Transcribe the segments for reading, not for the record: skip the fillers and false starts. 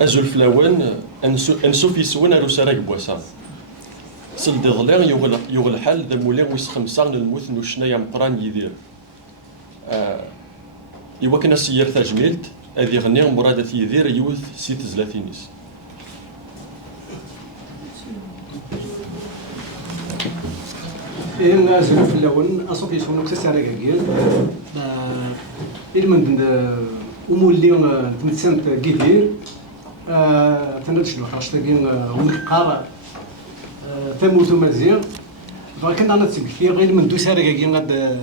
أزول فلاوان أنسو في سوان ألو سراك بواسا سل دي ظلير يغل حال ذا مولين ويس خمسة الموت نو شنايا مقران يدير إوا كنا سير تجميلت هذي غني مرادة يدير يوث سيت زلاتينيس إن أزول فلاوان أصوف يسون نكسا سراك أجيل إلمن ومولي تمتسنت كيدير تنادشلو خاطش تاكين ونقار تموت مزيان فكان انا تسبكي غير من دو ساره كاين غاد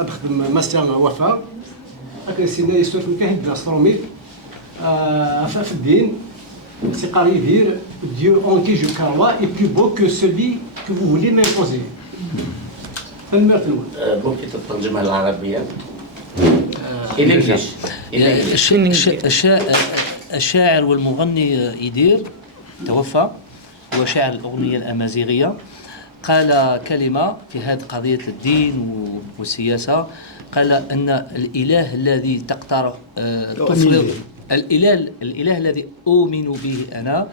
نخدم ماستر وفاء هكا سيدنا يسوع في كاين داستروميك في الدين سي قال يدير Dieu en qui je crois est plus beau que celui que vous voulez m'imposer. ممكن تترجمها العربية؟ إنجليش. الشاعر والمغني إيدير توفى، هو شاعر الأغنية الأمازيغية، قال كلمة في هذه قضية الدين والسياسة، قال أن الإله الذي تفرض الإله الذي أؤمن به أنا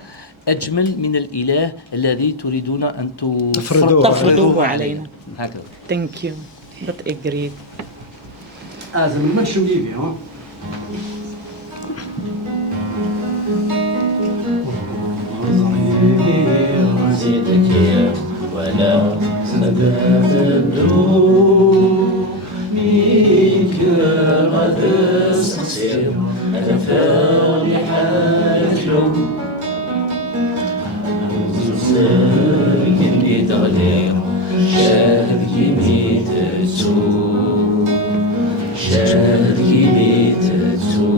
أجمل من الإله الذي تريدون أن تفرضوه علينا. هكذا. Thank you. That agreed. زعما ماشي ويبي ها. ولا سنبدلو ميك غدا سقسير أنا فاضي حالكلو زوزاك اللي تغلي شاهد كيمي تتسو شاهد كيمي تتسو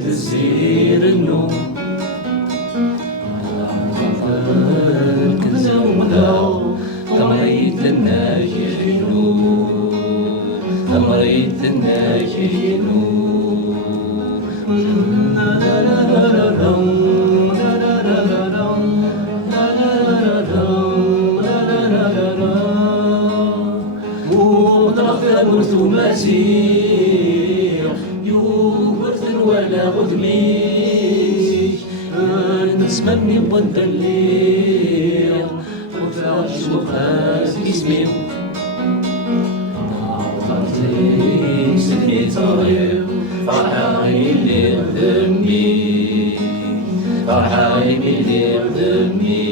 تسير النوم تمريت الناجينو تمريت الناجينو وضربت مسيح يوبرت ولا غدميش نسمني بنت الليل وفاش وفاس اسمي نعطتي سني طريق فرحاني اللي ذمي فرحاني اللي ذمي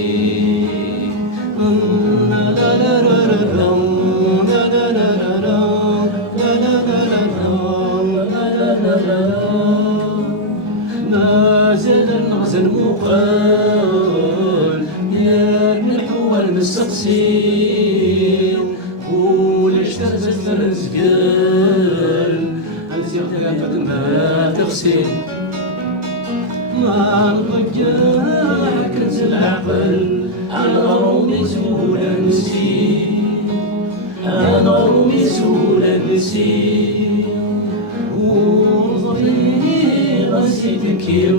نازل النغزل مقال يا الحوال مستقسين ولاش تهزز الرزقال هزي غيابة ما تغسل ما نضجع كنز العقل أنا رومي سهولة نسي أنا رومي سهولة نسي سيدكيم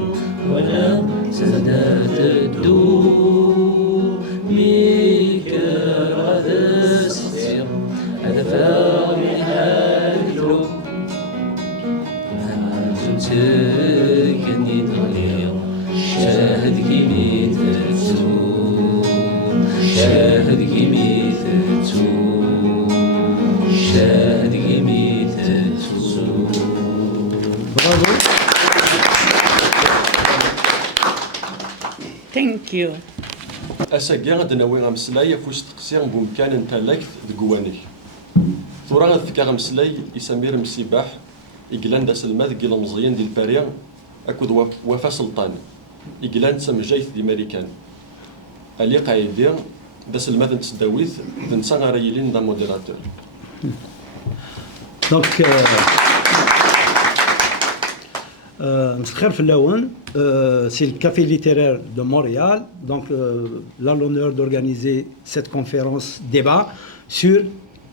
ولا سندات الدور ميك غدا سقسير هذا فاضي حالكلو زنتك اني تغلير شاهد كيمي تتسو شاهد كيمي تتسو شاهد كيمي تتسو. Thank you. أساقي غاد ناوي غمسلاي فوس تقسير بمكان نتالاك دقواني ثورا غاد فكا غمسلاي يسمير مسيباح إقلان دا سلماد قيل مزيان ديال باريان أكود وفا سلطان إقلان سمجايث دي ماريكان ألي قايدين دا سلماد نتسداويث دنسا غاريلين دا موديراتور. دونك Mr. Flowen, c'est le café littéraire de Montréal. Donc, là, l'honneur d'organiser cette conférence débat sur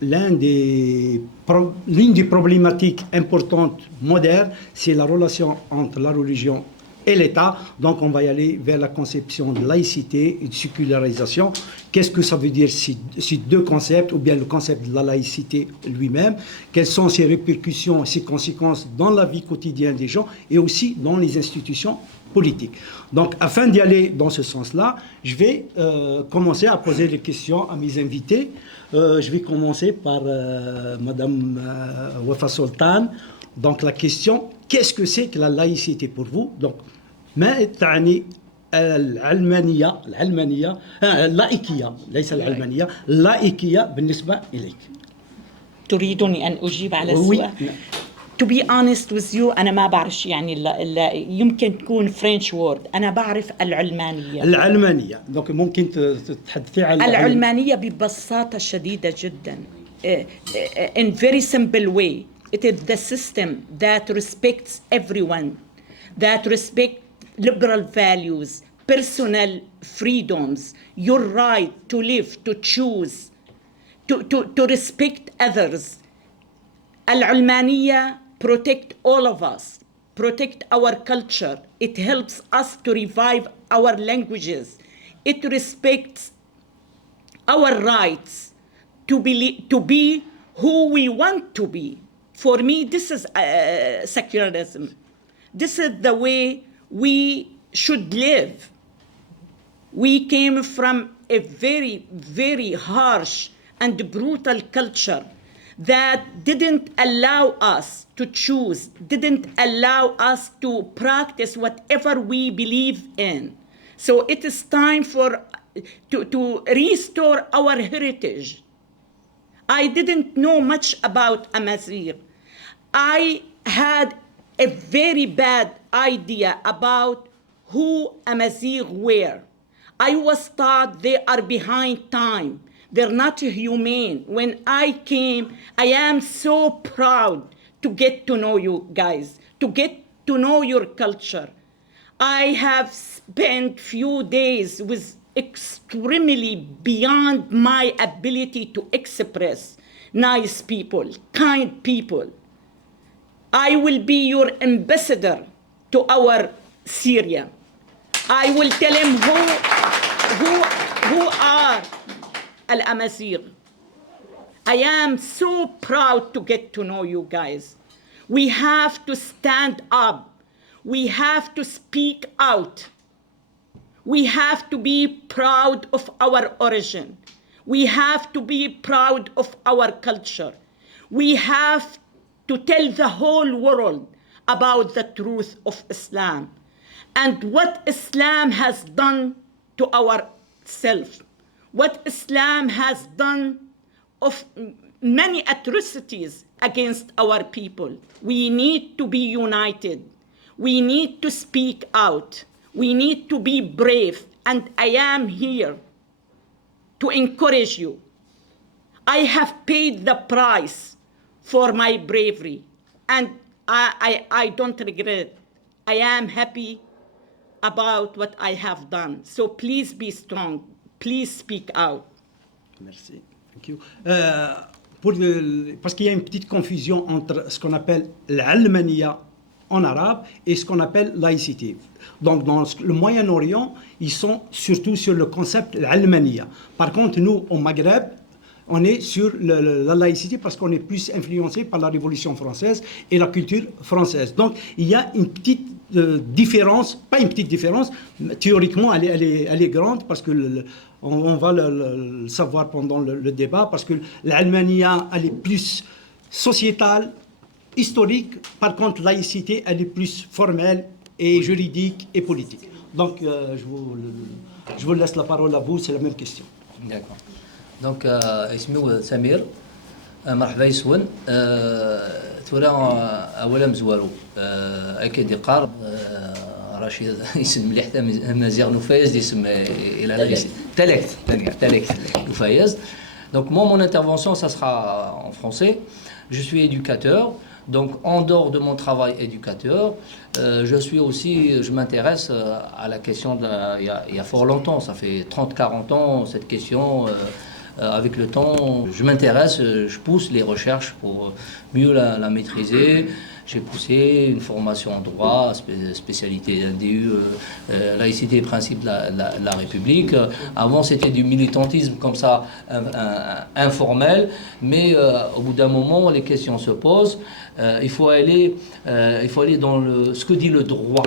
l'une des problématiques importantes modernes, c'est la relation entre la religion et l'État. Donc, on va y aller vers la conception de laïcité et de sécularisation. Qu'est-ce que ça veut dire ces deux concepts, ou bien le concept de la laïcité lui-même? Quelles sont ses répercussions et ses conséquences dans la vie quotidienne des gens et aussi dans les institutions politiques? Donc, afin d'y aller dans ce sens-là, je vais commencer à poser des questions à mes invités. Je vais commencer par Madame Wafa Sultan. Donc, la question, qu'est-ce que c'est que la laïcité pour vous? Donc, ما تعني العلمانية اللائكية ليس العلمانية اللائكية بالنسبة إليك؟ تريدني أن أجيب على السؤال؟ To be honest with you أنا ما بعرف شيء يعني يمكن تكون French word. أنا بعرف العلمانية donc ممكن تتحدثي عن العلمانية ببساطة شديدة جدا. In very simple way, it is the system that respects everyone, that respects liberal values, personal freedoms, your right to live, to choose, to respect others. Al-Ulmaniyya protect all of us, protect our culture. It helps us to revive our languages. It respects our rights to be who we want to be. For me, this is secularism. This is the way we should live. We came from a very, very harsh and brutal culture that didn't allow us to choose, didn't allow us to practice whatever we believe in. So it is time to restore our heritage. I didn't know much about Amazigh. I had a very bad idea about who Amazigh were. I was taught they are behind time. They're not humane. When I came, I am so proud to get to know you guys, to get to know your culture. I have spent few days with extremely beyond my ability to express nice people, kind people. I will be your ambassador to our Syria. I will tell him who are Al-Amazigh. I am so proud to get to know you guys. We have to stand up. We have to speak out. We have to be proud of our origin. We have to be proud of our culture. We have to tell the whole world about the truth of Islam and what Islam has done to ourselves, what Islam has done of many atrocities against our people. We need to be united. We need to speak out. We need to be brave, and I am here to encourage you. I have paid the price for my bravery, and I don't regret it. I am happy about what I have done. So please be strong. Please speak out. Merci. Thank you. Parce qu'il y a une petite confusion entre ce qu'on appelle l'Almania en arabe et ce qu'on appelle laïcité. Donc dans le Moyen-Orient, ils sont surtout sur le concept l'Almania. Par contre, nous, au Maghreb, on est sur la laïcité parce qu'on est plus influencé par la Révolution française et la culture française. Donc il y a une petite différence, pas une petite différence, théoriquement elle est grande parce que on va le savoir pendant le débat, parce que l'Almania elle est plus sociétale, historique, par contre laïcité elle est plus formelle et juridique et politique. Donc je vous laisse la parole à vous, c'est la même question. D'accord. دونك اسمي سمير مرحبا يسون ثورة اولا مزوارو اكيد يقار رشيد يسم مليح مزيغ نفايز يسم الى تالكت نفايز. Donc moi mon intervention ça sera en français. Je suis éducateur, Donc, en dehors de mon travail éducateur, je m'intéresse à la question il y a fort longtemps, ça fait 30-40 ans, cette question, avec le temps, je m'intéresse, je pousse les recherches pour mieux la maîtriser. J'ai poussé une formation en droit, spécialité DU, laïcité et principes de la République. Avant, c'était du militantisme comme ça, informel, mais au bout d'un moment, les questions se posent. Il faut aller dans ce que dit le droit,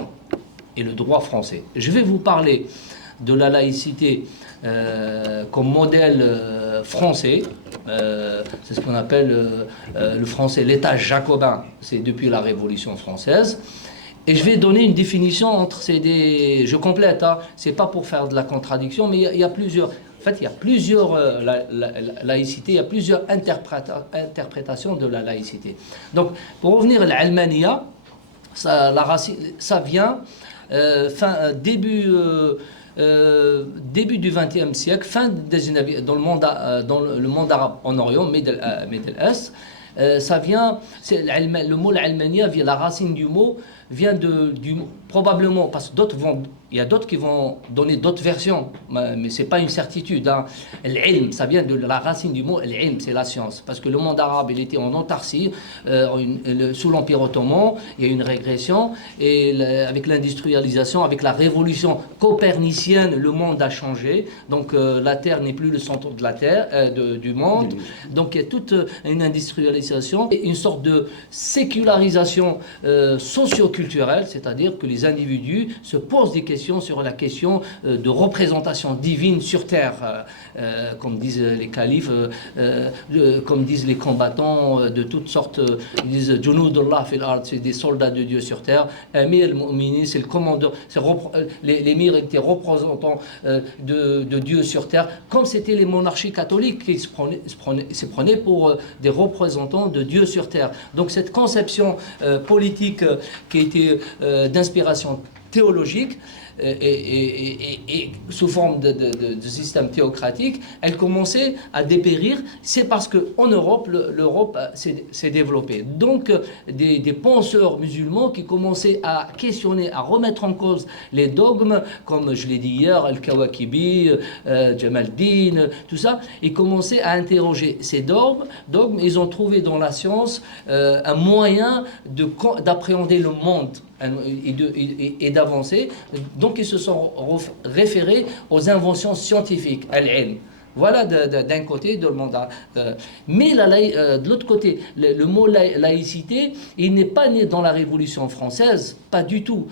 et le droit français. Je vais vous parler de la laïcité comme modèle français. C'est ce qu'on appelle le français, l'état jacobin, c'est depuis la Révolution française. Et je vais donner une définition entre ces deux. Je complète, hein, c'est pas pour faire de la contradiction, mais il y a plusieurs. En fait, il y a plusieurs laïcités, il y a plusieurs interprétations de la laïcité. Donc, pour revenir à l'Almania, ça vient début du XXe siècle, fin des 19e, dans le monde arabe en Orient, Middle East, ça vient, le mot l'Almania, la racine du mot vient probablement, parce que il y a d'autres qui vont donner d'autres versions, mais c'est pas une certitude. Hein. L'ilm, ça vient de la racine du mot, l'ilm, c'est la science. Parce que le monde arabe, il était en autarcie, sous l'Empire ottoman, il y a eu une régression, et avec l'industrialisation, avec la révolution copernicienne, le monde a changé. Donc la Terre n'est plus le centre de la Terre, du monde. Donc il y a toute une industrialisation, et une sorte de sécularisation socio-culturelle, c'est-à-dire que les individus se posent des questions sur la question de représentation divine sur terre, comme disent les califes, comme disent les combattants de toutes sortes. Ils disent Junudullah fil ard, c'est des soldats de Dieu sur terre. Amir al-Mu'minin, c'est le commandeur, l'émir était représentant de Dieu sur terre, comme c'était les monarchies catholiques qui se prenaient pour des représentants de Dieu sur terre. Donc cette conception politique qui était d'inspiration théologique et sous forme de système théocratique, elle commençait à dépérir. C'est parce qu'en Europe, l'Europe s'est développée. Donc, des penseurs musulmans qui commençaient à questionner, à remettre en cause les dogmes, comme je l'ai dit hier, Al-Kawakibi, Jamaldin, tout ça, ils commençaient à interroger ces dogmes. Ils ont trouvé dans la science un moyen d'appréhender le monde et d'avancer. Donc ils se sont référés aux inventions scientifiques, al-ilm. Voilà d'un côté de le monde. Mais de l'autre côté, le mot laïcité, il n'est pas né dans la Révolution française, pas du tout.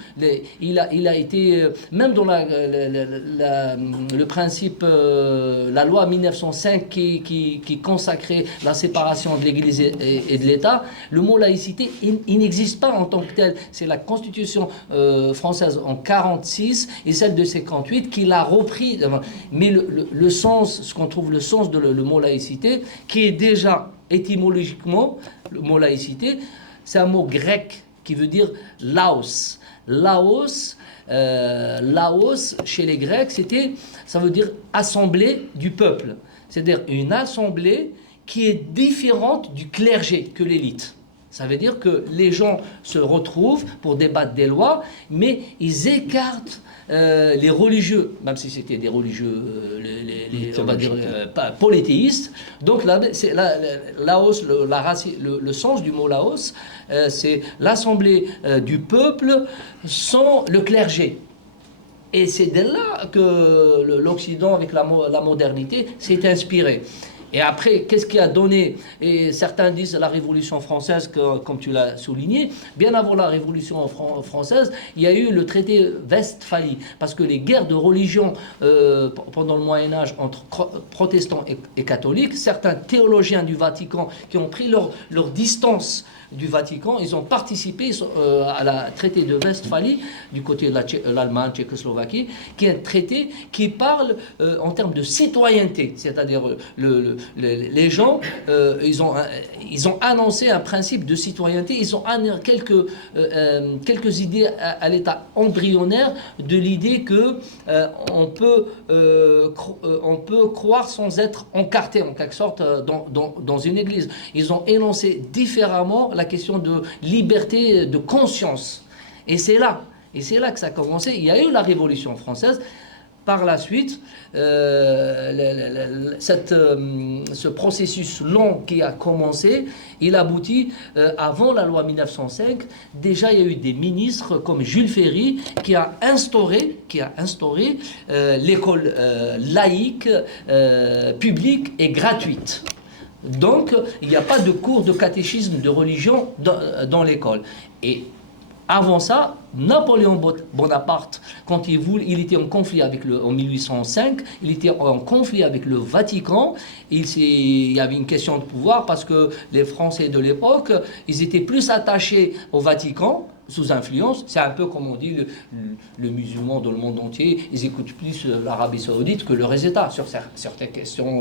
Il a été, même dans le principe, la loi 1905 qui consacrait la séparation de l'Église et de l'État, le mot laïcité, il n'existe pas en tant que tel. C'est la Constitution française en 46 et celle de 58 qui l'a repris. Mais le sens, ce qu'on trouve le sens de le mot laïcité, qui est déjà étymologiquement, le mot laïcité, c'est un mot grec qui veut dire laos. Laos, chez les Grecs, ça veut dire assemblée du peuple. C'est-à-dire une assemblée qui est différente du clergé que l'élite. Ça veut dire que les gens se retrouvent pour débattre des lois, mais ils écartent les religieux, même si c'était des religieux, on va dire, pas polythéistes. Donc Laos, le sens du mot Laos, c'est l'assemblée du peuple sans le clergé. Et c'est de là que l'Occident, avec la modernité, s'est inspiré. Et après, qu'est-ce qui a donné? Et certains disent la Révolution française, comme tu l'as souligné. Bien avant la Révolution française, il y a eu le traité Westphalie. Parce que les guerres de religion pendant le Moyen-Âge entre protestants et catholiques, certains théologiens du Vatican qui ont pris leur distance du Vatican, ils ont participé à la traité de Westphalie du côté de l'Allemagne, Tchécoslovaquie, qui est un traité qui parle en termes de citoyenneté, c'est-à-dire le les gens, ils ont annoncé un principe de citoyenneté, ils ont quelques idées à l'état embryonnaire de l'idée que on peut croire sans être encarté en quelque sorte dans une église. Ils ont énoncé différemment la question de liberté de conscience. Et c'est là que ça a commencé. Il y a eu la Révolution française. Par la suite, ce processus long qui a commencé, il aboutit avant la loi 1905. Déjà, il y a eu des ministres comme Jules Ferry qui a instauré l'école laïque, publique et gratuite. Donc, il n'y a pas de cours de catéchisme de religion dans l'école. Et avant ça, Napoléon Bonaparte, quand il était en conflit en 1805, il était en conflit avec le Vatican. Il y avait une question de pouvoir parce que les Français de l'époque, ils étaient plus attachés au Vatican, sous influence. C'est un peu comme on dit, le musulman dans le monde entier, ils écoutent plus l'Arabie Saoudite que leurs États sur certaines questions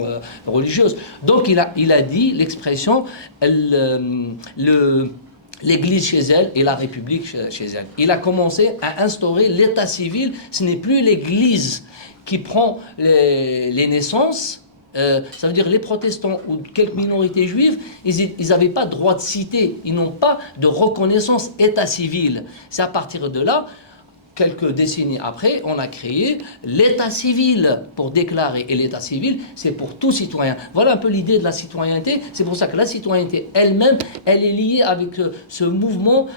religieuses. Donc il a dit l'expression l'Église chez elle et la République chez elle. Il a commencé à instaurer l'état civil. Ce n'est plus l'Église qui prend les naissances. Ça veut dire les protestants ou quelques minorités juives, ils n'avaient pas droit de cité. Ils n'ont pas de reconnaissance état civil. C'est à partir de là, quelques décennies après, on a créé l'état civil pour déclarer. Et l'état civil, c'est pour tout citoyen. Voilà un peu l'idée de la citoyenneté. C'est pour ça que la citoyenneté elle-même, elle est liée avec ce mouvement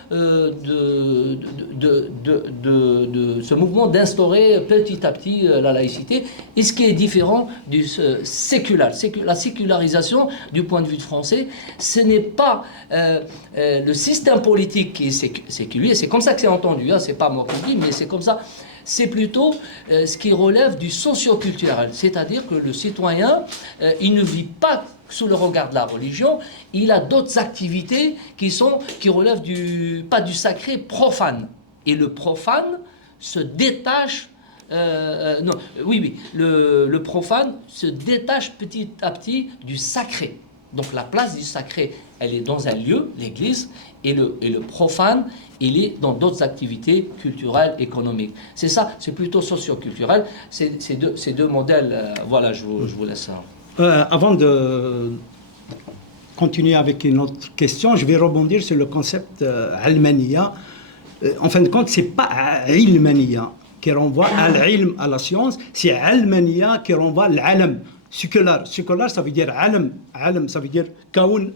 ce mouvement d'instaurer petit à petit la laïcité. Et ce qui est différent du sécular. La sécularisation, du point de vue de français, ce n'est pas le système politique qui est séculier. C'est comme ça que c'est entendu. Hein. C'est pas moi qui dis, mais c'est comme ça. C'est plutôt ce qui relève du socio-culturel. C'est-à-dire que le citoyen, il ne vit pas sous le regard de la religion, il a d'autres activités qui relèvent pas du sacré, profane. Et le profane se détache. Le profane se détache petit à petit du sacré. Donc la place du sacré, elle est dans un lieu, l'église, et le profane, il est dans d'autres activités culturelles, économiques. C'est ça, c'est plutôt socio-culturel. Ces deux modèles, voilà, je vous laisse ça. Avant de continuer avec une autre question, je vais rebondir sur le concept almania. En fin de compte, c'est pas ilmania qui renvoie à l'ilm, à la science, c'est almania qui renvoie à l'alam. Sécular, ça veut dire alam, ça veut dire kaoun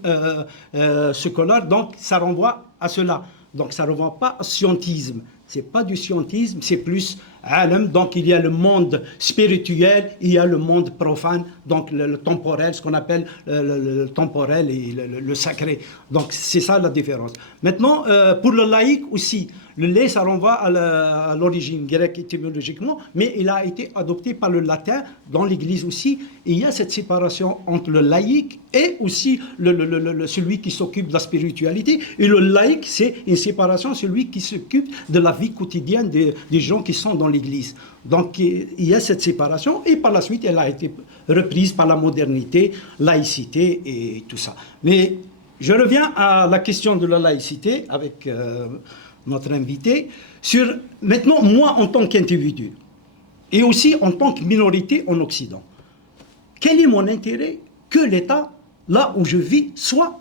sécular, donc ça renvoie à cela. Donc ça ne renvoie pas au scientisme. C'est pas du scientisme, c'est plus alam. Donc il y a le monde spirituel, il y a le monde profane, donc le temporel, ce qu'on appelle le temporel et le sacré. Donc c'est ça la différence. Maintenant, pour le laïc aussi, le lait, ça renvoie à l'origine grecque étymologiquement, mais il a été adopté par le latin dans l'Église aussi. Et il y a cette séparation entre le laïc et aussi celui qui s'occupe de la spiritualité. Et le laïc, c'est une séparation, celui qui s'occupe de la vie quotidienne des gens qui sont dans l'Église. Donc il y a cette séparation et par la suite, elle a été reprise par la modernité, laïcité et tout ça. Mais je reviens à la question de la laïcité avec notre invité, sur maintenant moi en tant qu'individu et aussi en tant que minorité en Occident. Quel est mon intérêt que l'État, là où je vis, soit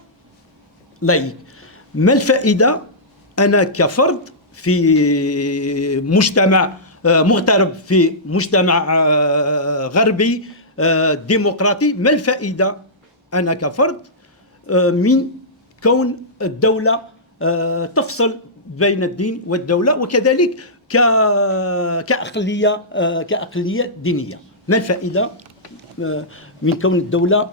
laïque? ما الفائدة أنا كفرد في مجتمع مغترب في مجتمع غربي ديمقراطي؟ ما الفائدة أنا كفرد من كون الدولة تفصل بين الدين والدولة وكذلك كأقلية دينية؟ ما الفائدة من كون الدولة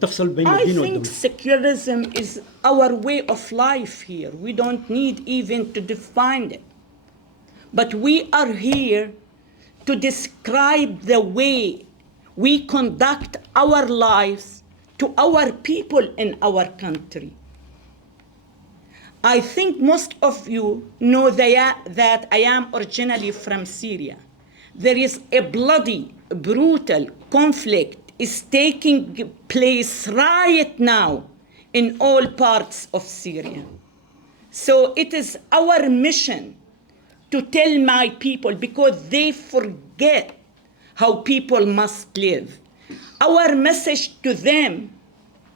تفصل بين الدين والدولة؟ I think secularism is our way of life here. We don't need even to define it. But we are here to describe the way we conduct our lives to our people in our country. I think most of you know that I am originally from Syria. There is a bloody, brutal conflict is taking place right now in all parts of Syria. So it is our mission to tell my people, because they forget how people must live. Our message to them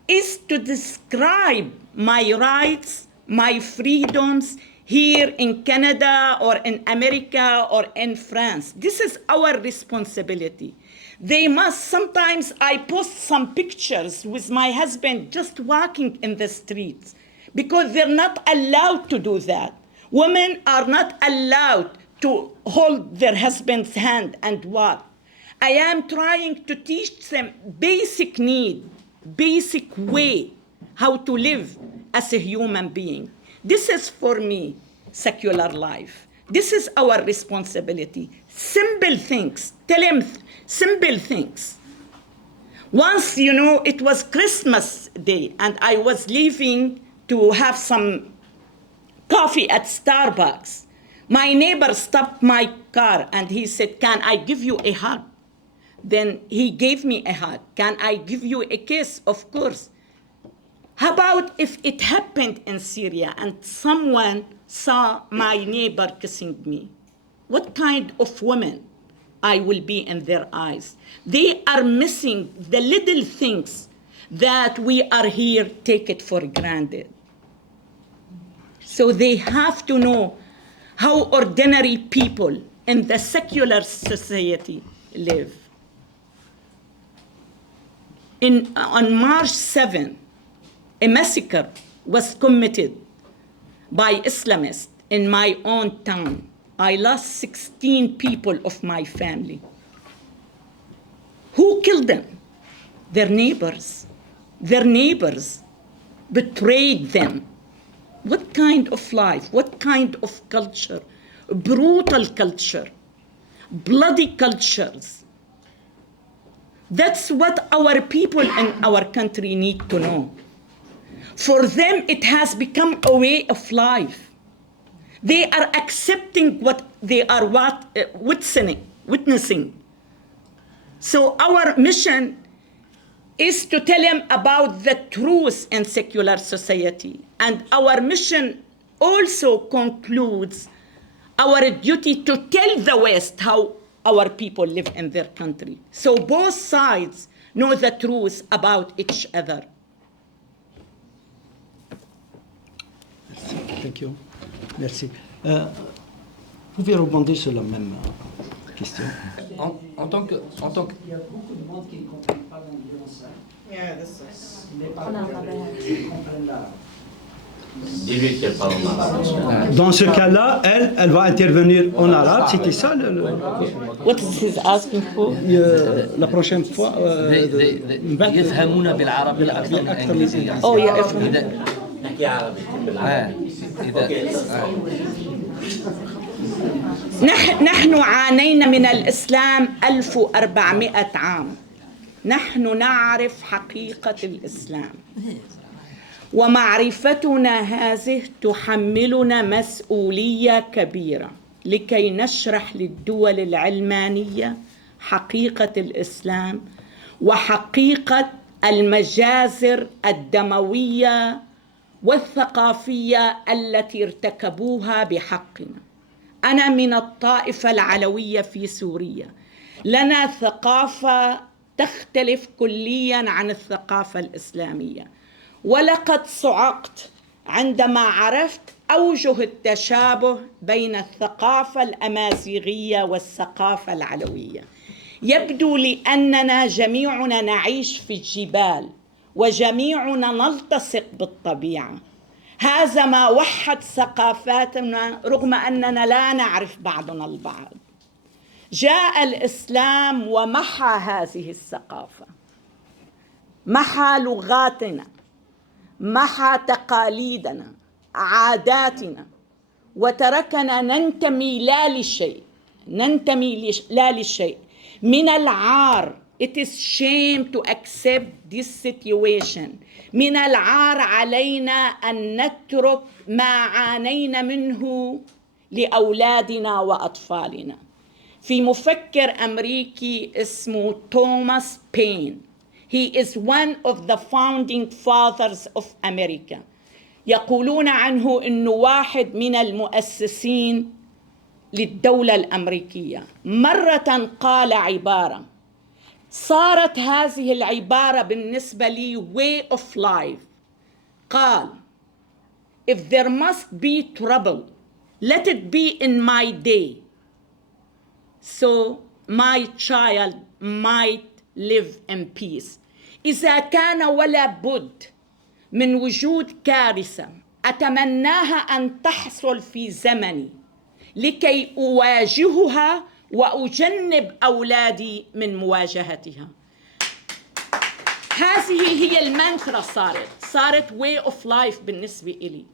is to describe my rights, my freedoms here in Canada or in America or in France. This is our responsibility. They must, sometimes I post some pictures with my husband just walking in the streets because they're not allowed to do that. Women are not allowed to hold their husband's hand and walk. I am trying to teach them basic need, basic way how to live as a human being. This is for me, secular life. This is our responsibility. Simple things. Tell him simple things. Once, it was Christmas Day, and I was leaving to have some coffee at Starbucks. My neighbor stopped my car, and he said, "Can I give you a hug?" Then he gave me a hug. "Can I give you a kiss?" Of course. How about if it happened in Syria and someone saw my neighbor kissing me? What kind of woman I will be in their eyes? They are missing the little things that we are here, take it for granted. So they have to know how ordinary people in the secular society live. On March 7, a massacre was committed by Islamists in my own town. I lost 16 people of my family. Who killed them? Their neighbors. Their neighbors betrayed them. What kind of life? What kind of culture? Brutal culture. Bloody cultures. That's what our people in our country need to know. For them, it has become a way of life. They are accepting what they are witnessing. So our mission is to tell them about the truth in secular society. And our mission also concludes our duty to tell the West how our people live in their country. So both sides know the truth about each other. Thank you. Merci. Vous pouvez rebondir sur la même question. En tant que... Il y a beaucoup de monde qui ne comprend pas l'anglais. Yeah, this is... Dis-lui qu'elle parle en arabe. Dans ce cas-là, elle va intervenir en arabe. C'était ça What is he asking for? la prochaine fois. يفهمون بالعربية أكثر من الإنجليزية. Oh, yeah. نحكي عربي بالعربي. نحن عانينا من الإسلام 1400 عام. نحن نعرف حقيقة الإسلام، ومعرفتنا هذه تحملنا مسؤولية كبيرة لكي نشرح للدول العلمانية حقيقة الإسلام وحقيقة المجازر الدموية والثقافية التي ارتكبوها بحقنا. أنا من الطائفة العلوية في سوريا. لنا ثقافة تختلف كلياً عن الثقافة الإسلامية، ولقد صعقت عندما عرفت أوجه التشابه بين الثقافة الأمازيغية والثقافة العلوية. يبدو لي أننا جميعنا نعيش في الجبال وجميعنا نلتصق بالطبيعة. هذا ما وحد ثقافاتنا رغم أننا لا نعرف بعضنا البعض. جاء الإسلام ومحى هذه الثقافة، محى لغاتنا، محى تقاليدنا، عاداتنا، وتركنا ننتمي لا لشيء. من العار. It is shame to accept this situation. من العار علينا أن نترك ما عانينا منه لأولادنا وأطفالنا. في مفكر أمريكي اسمه توماس بين He is one of the founding fathers of America. يقولون عنه إنه واحد من المؤسسين للدولة الأمريكية. مرة قال عبارة صارت هذه العبارة بالنسبة لي way of life. قال if there must be trouble, let it be in my day, so my child might live in peace. إذا كان ولا بد من وجود كارثة أتمناها أن تحصل في زمني لكي أواجهها وأجنب أولادي من مواجهتها. هذه هي المانترا، صارت way of life بالنسبة إلي.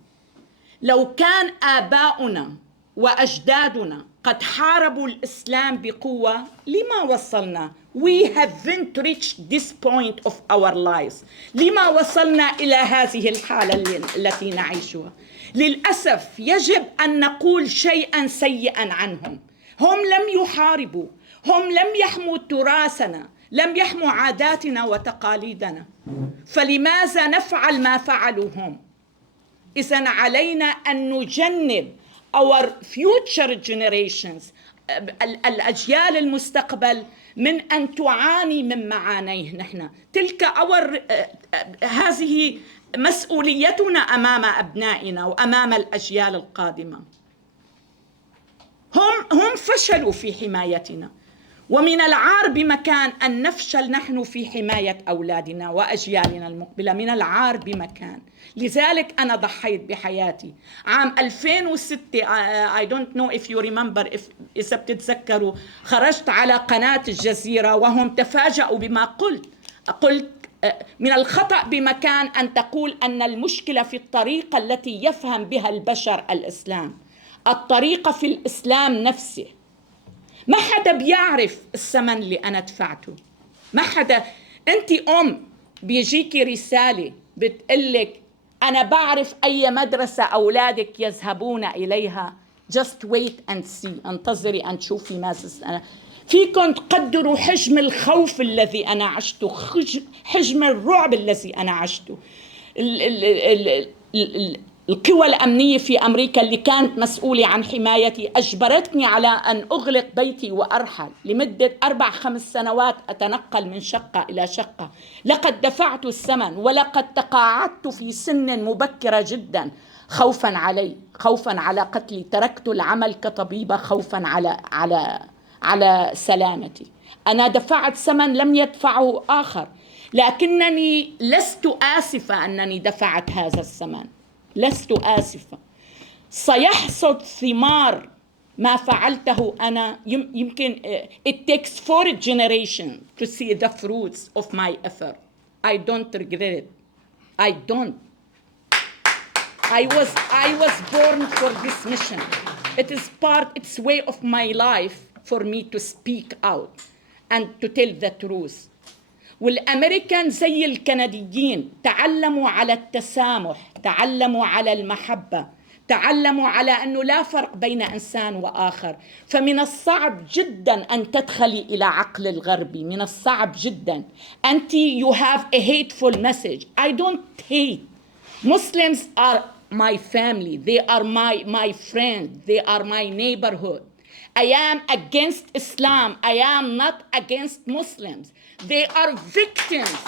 لو كان آباؤنا وأجدادنا قد حاربوا الإسلام بقوة لما وصلنا؟ We haven't reached this point of our lives. لما وصلنا إلى هذه الحالة التي نعيشها؟ للأسف يجب أن نقول شيئا سيئا عنهم. هم لم يحاربوا، هم لم يحموا تراثنا، لم يحموا عاداتنا وتقاليدنا، فلماذا نفعل ما فعلوا هم؟ إذن علينا أن نجنب our future generations، الأجيال المستقبل، من أن تعاني من معانيه نحن. هذه مسؤوليتنا أمام أبنائنا وأمام الأجيال القادمة. هم فشلوا في حمايتنا، ومن العار بمكان أن نفشل نحن في حماية أولادنا وأجيالنا المقبلة، من العار بمكان. لذلك أنا ضحيت بحياتي. عام 2006 I don't know if you remember، إذا بتتذكروا، خرجت على قناة الجزيرة وهم تفاجأوا بما قلت من الخطأ بمكان أن تقول أن المشكلة في الطريقة التي يفهم بها البشر الإسلام. الطريقة في الإسلام نفسه. ما حدا بيعرف الثمن اللي أنا دفعته، ما حدا. أنت بيجيكي رسالة بتقلك أنا بعرف أي مدرسة أولادك يذهبون إليها، just wait and see، انتظري أن تشوفي ماذا. فيكم تقدروا حجم الخوف الذي أنا عشته، حجم الرعب الذي أنا عشته. القوى الأمنية في أمريكا اللي كانت مسؤولة عن حمايتي أجبرتني على أن أغلق بيتي وأرحل لمدة 4-5 سنوات، أتنقل من شقة إلى شقة. لقد دفعت الثمن، ولقد تقاعدت في سن مبكرة جدا خوفا على قتلي. تركت العمل كطبيبة خوفا على سلامتي. أنا دفعت ثمن لم يدفعه آخر، لكنني لست آسفة أنني دفعت هذا الثمن، لست آسفة. سيحصد ثمار ما فعلته أنا. يمكن it takes 4 generations to see the fruits of my effort. I don't regret it. I don't. I was born for this mission. It's way of my life for me to speak out and to tell the truth. والأمريكان زي الكنديين تعلموا على التسامح، تعلموا على المحبة، تعلموا على أنه لا فرق بين إنسان وآخر. فمن الصعب جدا أن تدخلي إلى عقل الغربي، من الصعب جدا. أنت you have a hateful message. I don't hate. Muslims are my family. They are my friends. They are my neighborhood. I am against Islam. I am not against Muslims. They are victims.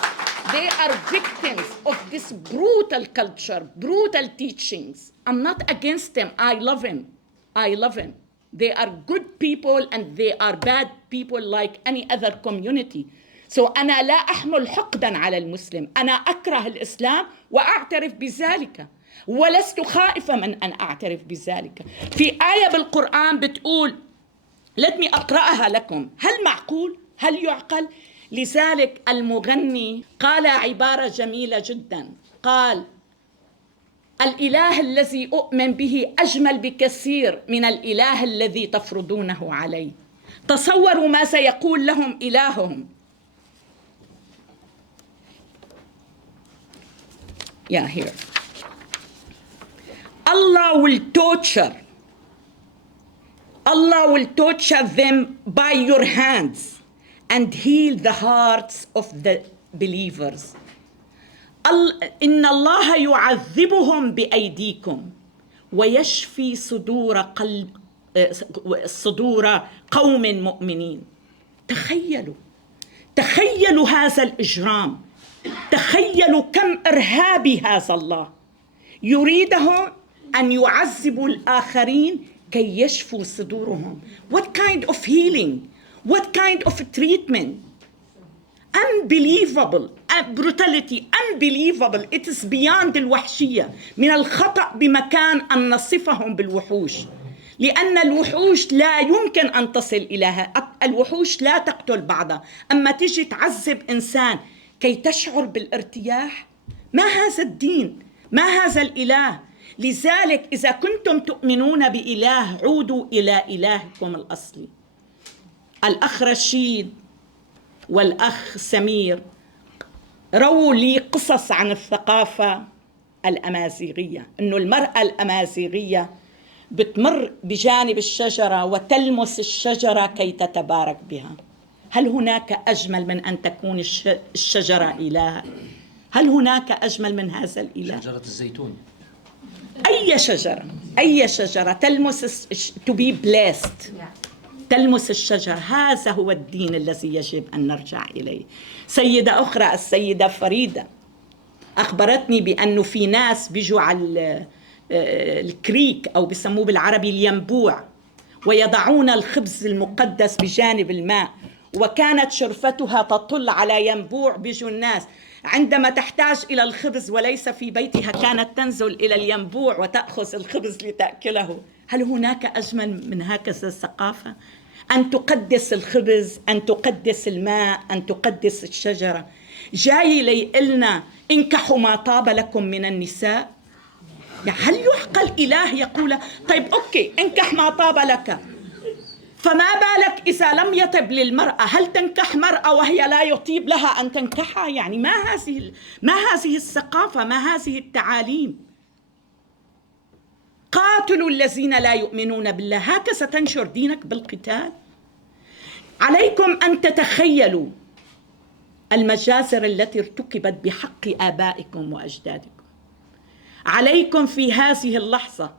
They are victims of this brutal culture, brutal teachings. I'm not against them. I love him. I love him. They are good people and they are bad people like any other community. So أنا لا أحمل حقدا على المسلم. أنا أكره الإسلام وأعترف بذلك، ولست خائفة من أن أعترف بذلك. في آية بالقرآن بتقول، let me أقرأها لكم. هل معقول؟ هل يعقل؟ لذلك المغني قال عبارة جميلة جدا، قال الإله الذي أؤمن به أجمل بكثير من الإله الذي تفرضونه علي. تصوروا ما سيقول لهم إلههم. Here. Allah will torture them by your hands and heal the hearts of the believers. إن الله يعذبهم بأيديكم ويشفي صدور قوم مؤمنين. تخيلوا هذا الإجرام، تخيلوا كم إرهابي هذا الله، يريدهم أن يعذبوا الآخرين كي يشفوا صدورهم. What kind of healing? What kind of treatment? Unbelievable. Brutality. Unbelievable. It is beyond الوحشية. من الخطأ بمكان أن نصفهم بالوحوش، لأن الوحوش لا يمكن أن تصل إليها. الوحوش لا تقتل بعضها، أما تجي تعذب إنسان كي تشعر بالارتياح. ما هذا الدين؟ ما هذا الإله؟ لذلك إذا كنتم تؤمنون بإله عودوا إلى إلهكم الأصلي. الأخ رشيد والأخ سمير رووا لي قصص عن الثقافة الأمازيغية، أنه المرأة الأمازيغية بتمر بجانب الشجرة وتلمس الشجرة كي تتبارك بها. هل هناك أجمل من أن تكون الشجرة إله؟ هل هناك أجمل من هذا الإله؟ شجرة الزيتون. أي شجرة تلمس to be blessed، تلمس الشجر. هذا هو الدين الذي يجب أن نرجع إليه. سيدة أخرى السيدة فريدة أخبرتني بأنه في ناس بيجوا على الكريك أو بيسموه بالعربي الينبوع ويضعون الخبز المقدس بجانب الماء، وكانت شرفتها تطل على ينبوع. بيجوا الناس عندما تحتاج إلى الخبز وليس في بيتها كانت تنزل إلى الينبوع وتأخذ الخبز لتأكله. هل هناك أجمل من هكذا الثقافة؟ أن تقدس الخبز، أن تقدس الماء، أن تقدس الشجرة. جاي ليقلنا انكحوا ما طاب لكم من النساء. يعني هل يحقل إله يقول طيب أوكي انكح ما طاب لك، فما بالك إذا لم يطب للمرأة؟ هل تنكح مرأة وهي لا يطيب لها أن تنكحها؟ يعني ما هذه الثقافة؟ ما هذه التعاليم؟ قاتلوا الذين لا يؤمنون بالله. هكذا تنشر دينك بالقتال؟ عليكم أن تتخيلوا المجازر التي ارتكبت بحق آبائكم وأجدادكم. عليكم في هذه اللحظة،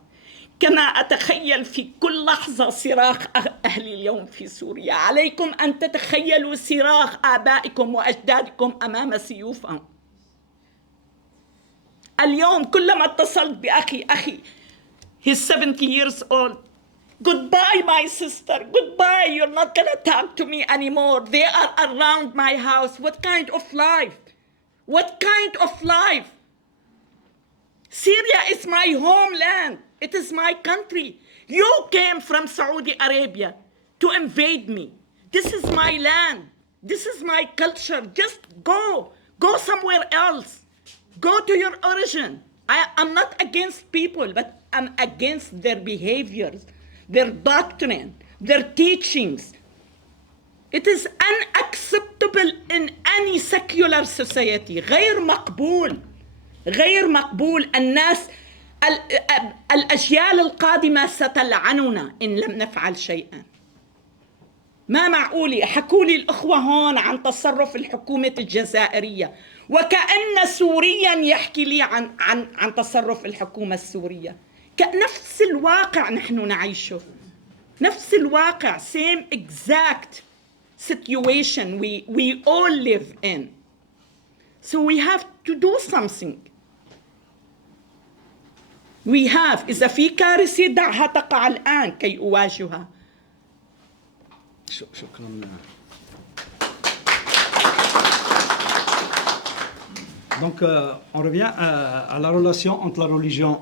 كما أتخيل في كل لحظة صراخ أهل اليوم في سوريا، عليكم أن تتخيلوا صراخ آبائكم وأجدادكم أمام سيوفهم. اليوم كلما اتصلت بأخي he's 70 years old. Goodbye, my sister. Goodbye. You're not going to talk to me anymore. They are around my house. What kind of life? What kind of life? Syria is my homeland. It is my country. You came from Saudi Arabia to invade me. This is my land. This is my culture. Just go. Go somewhere else. Go to your origin. I'm not against people, but I'm against their behaviors, their doctrine, their teachings. It is unacceptable in any secular society. غير مقبول. الناس الأجيال القادمة ستلعننا إن لم نفعل شيئا. ما معقولي حكوا لي الأخوة هون عن تصرف الحكومة الجزائرية، وكأن سوريا يحكي لي عن تصرف الحكومة السورية. نفس الواقع نحن نعيشه، نفس الواقع، same exact situation we all live in. So we have to do something. We have. إذا في كارثة دعها تقع الآن كي أواجهها. شكرا. Donc, on revient à la relation entre la religion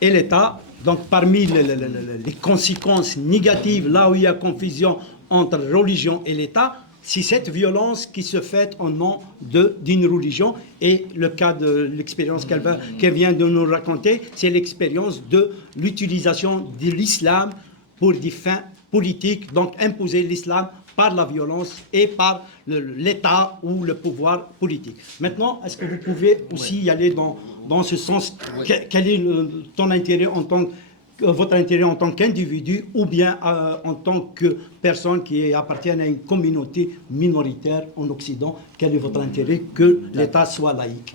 et l'État. Donc, parmi les conséquences négatives, là où il y a confusion entre religion et l'État, c'est cette violence qui se fait au nom d'une religion. Et le cas de l'expérience qu'elle vient de nous raconter, c'est l'expérience de l'utilisation de l'islam pour des fins politiques, donc imposer l'islam par la violence et par l'État ou le pouvoir politique. Maintenant, est-ce que vous pouvez aussi y aller dans ce sens? Quel est ton intérêt en tant que votre intérêt en tant qu'individu ou bien en tant que personne qui appartient à une communauté minoritaire en Occident? Quel est votre intérêt que l'État soit laïque?